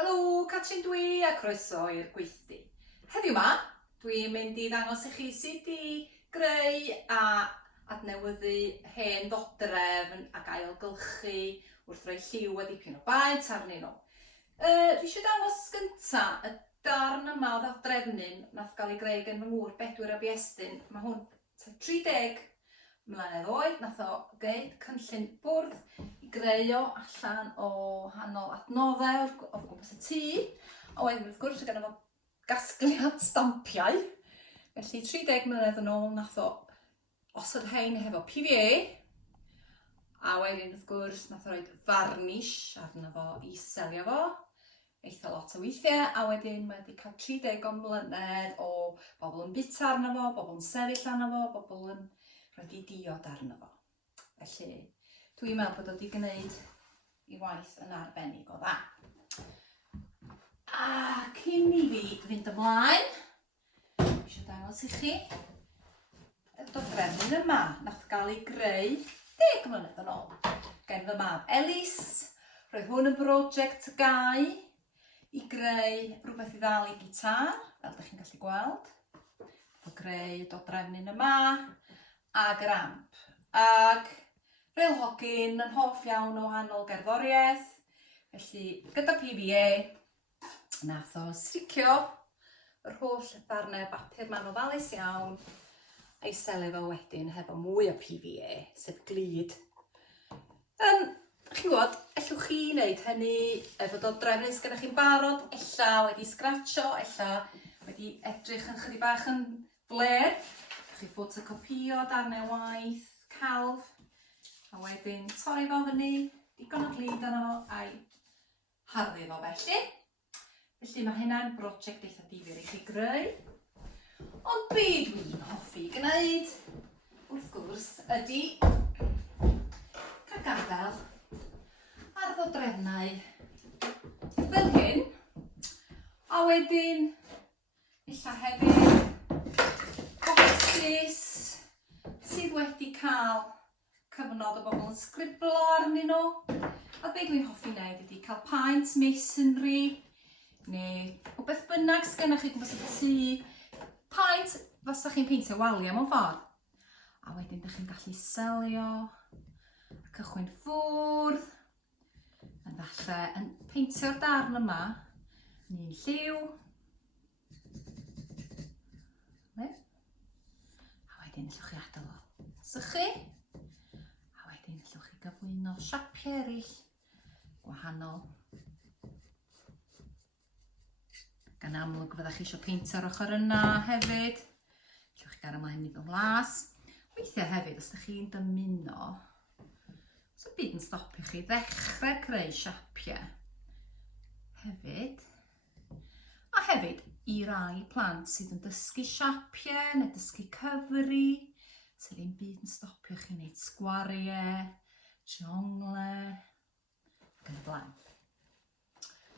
Helo, Catrin dwi a croeso i'r gweithdy. Heddiw ma, dwi'n mynd i ddangos i chi sut i greu a adnewyddu hen ddodrefn ac ailgylchu wrth roi lliw a dipyn o baent arnyn nhw. Dwi eisiau dangos gynta y darn yma o ddodrefnyn nath gael ei greu gan fy ngŵr Bedwyr a Biestyn. Mae hwn 30 mlynedd oed, nath o greu cynllun bwrdd i greu o allan o hanol adnoddau o gwmpas y tŷ. A wedyn wrth gwrs gyda fo gasgliad stampiau. Felly 30 mlynedd yn ôl nath o osod hein hefo PVA. A wedyn wrth gwrs nath o roed varnish arno fo i selio fo. Eitha lot o weithiau, a wedyn mae wedi cael 30 o mlynedd o bobl yn bita arno fo, bobl yn sefyll arno fo, bobl yn rhaid i diod arno fo. Felly, dwi'n meddwl bod o wedi gwneud ei waith yn arbennig o dda. A cyn i fi fynd ymlaen, eisiau dangos i chi y dodrefn yma nath gael ei greu 10 mlynedd yn ôl. Gen fy mab Elis, roedd hwn yn brosiect gau i greu rhywbeth i ddal i gitar, fel ydych chi'n gallu gweld. O greu dodrefn yma, ag yr amp. Ag Rhyl Hogyn yn hoff iawn o wahanol gerddoriaeth. Felly, gyda PVA, nath o stricio yr holl ddarnau bapur ma'n ofalus iawn a'i selio fo wedyn hefo mwy o PVA, sef glud. Chi'n gwybod, ellwch chi wneud hynny efo dodrefn sydd gennych chi'n barod, ella wedi scratcho, ella wedi edrych yn chydig bach yn fler. Chi ffotocopio darnau waith, calf, a wedyn torri fo fyny, digon o glud arno fo a'i harddu fo felly. Felly mae hynna'n brosiect eitha difyr i chi greu. Ond be dwi'n hoffi gwneud, wrth gwrs, ydy cael gadael ar ddodrefnau fel hyn, a wedyn illa hefyd bocsys sydd wedi cael cyfnod o bobl yn sgriblo arnyn nhw. A be dwi'n hoffi wneud ydy cael paent masonry neu o beth bynnag sgennach chi gwmpas y tŷ. Paent fasach chi'n peintio walia mewn ffordd. A wedyn ydych chi'n gallu selio, cychwyn ffwrdd, yn falle yn peintio'r darn yma yn un lliw. A wedyn allwch chi adael o sychu. A wedyn allwch chi gyflwyno siapiau eraill gwahanol. Gan amlwg fyddach chi eisiau peintio'r ochr yna hefyd. Allwch chi gael ymlaen i ddod las. Weithiau hefyd, os ydych chi'n dymuno, so byd yn stopio chi ddechrau creu siapiau hefyd. A hefyd, i rai plant sydd yn dysgu siapiau neu dysgu cyfri, sydd ddim byd yn stopio chi wneud sgwariau, trionglau, ac yn y blaen.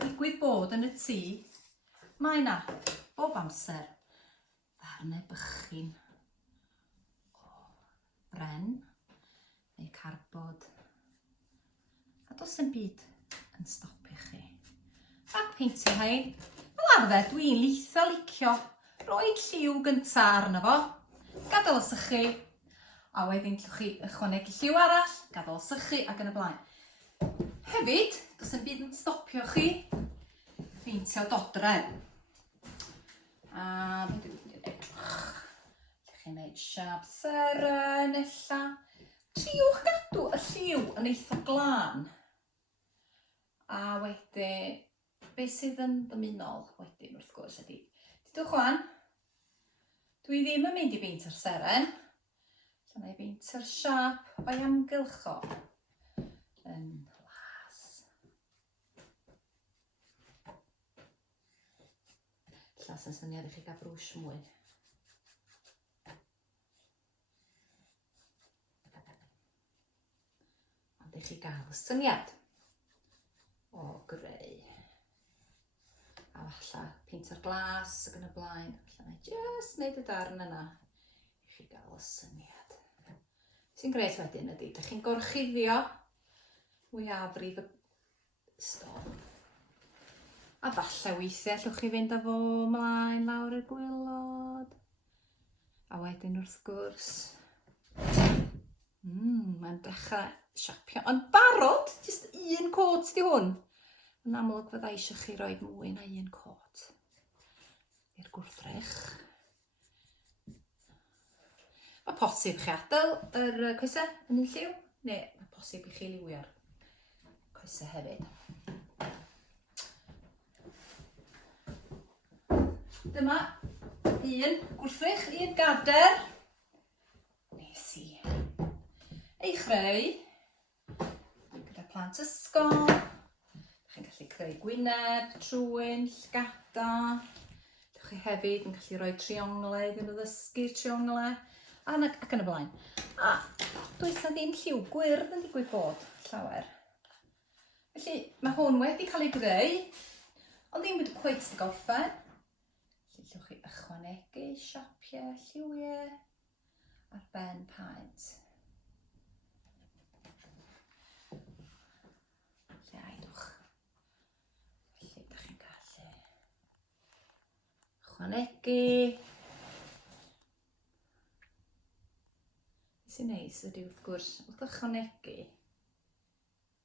Digwydd bod yn y tŷ, mae yna bob amser ddarnau bychin o bren neu carbod. A does dim byd yn stopio chi. Ac peintio hein. Fel arfer, dwi'n licio rhoi lliw gynta arno fo, gadael o sychu, a wedyn allwch chi ychwanegu lliw arall, gadael o sychu ac yn y blaen. Hefyd, does dim byd yn stopio chi peintio dodrefn. A beth dwi'n mynd i wneud? Allwch chi wneud siap seren, ella. Triwch gadw y lliw yn eitha glân. A wedyn, beth sydd yn dymunol wedyn wrth gwrs ydy. Dydwch wan, dwi ddim yn mynd i beintio'r seren. Lle na i beintio'r siap o'i amgylch o yn las. Llas yn syniad i chi gael brwsh mwy. Ond i chi gael y syniad o greu. A falle peintio'r glas ac yn y blaen. Falle na i just wneud y darn yna i chi gael y syniad. Sy'n grêt wedyn ydy, ydych chi'n gorchuddio mwyafrif y stôl. A falle weithiau allwch chi fynd â fo mlaen lawr y gwylod. A wedyn wrth gwrs. Mae'n dechrau siapio. Ond barod, jyst un cot di hwn. Yn amlwg fydda eisiau chi roi mwy na un cot i'r gwrthrych. Mae posib chi adael yr coesau yn un lliw, neu mae posib i chi liwio'r coesau hefyd. Dyma un gwrthrych, un gader. Nes i ei chreu gyda plant ysgol. Chi'n gallu creu gwyneb, trwyn, llgada. Dych chi hefyd yn gallu rhoi trionglau iddyn nhw ddysgu'r trionglau. Ac yn y blaen. A does na ddim lliw gwyrdd yn digwydd bod llawer. Felly mae hwn wedi cael ei greu, ond ddim wedi cweit y gorffen. Felly llwch chi ychwanegu siapiau lliwiau ar ben paent. Iaidwch. Felly ydych chi'n gallu ychwanegu. Sy'n neis ydy wrth gwrs, wrth ychwanegu,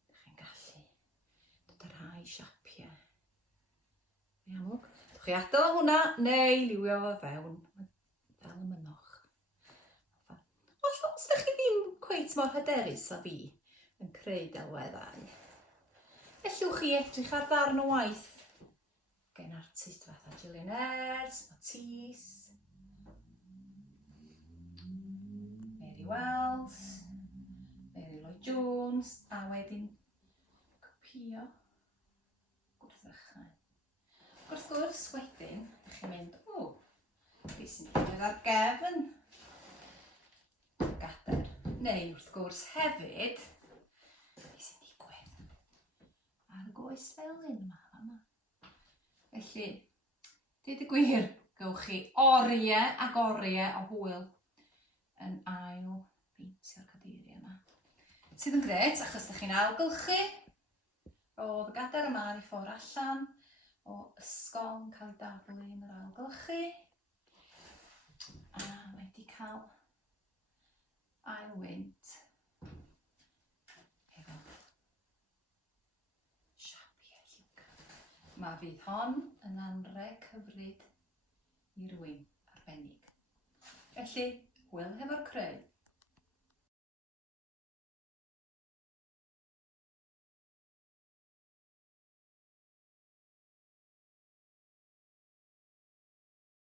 ydych chi'n gallu dod â rhai siapiau. Yn amlwg, ydych chi adael hwnna neu liwio fo fewn fel y mynoch. Os ydych chi ddim cweit mor hyderus a fi yn creu delweddau, ellwch chi edrych ar ddarn o waith gen artist fatha Gillian Ayres, Matisse, Mary Wells, Mary Lloyd Jones, a wedyn copïo gwrthrychau. Wrth gwrs wedyn, ydych chi'n mynd, beth sy'n digwydd ar gefn gader. Neu wrth gwrs hefyd, beth sy'n digwydd ar y goes felyn yma. Felly, dweud y gwir, gawch chi oriau ac oriau o hwyl yn ail peintio'r cadeiriau yma. Sydd yn gret, achos ydych chi'n ailgylchu. Roedd y gader yma i ffwrdd allan o ysgol yn cael ei daflu yn yr ailgylchu. A wedi cael ailwynt efo siapiau lliwgar. Mae fydd hon yn anreg hyfryd i rywun arbennig. Felly, hwyl hefo'r creu.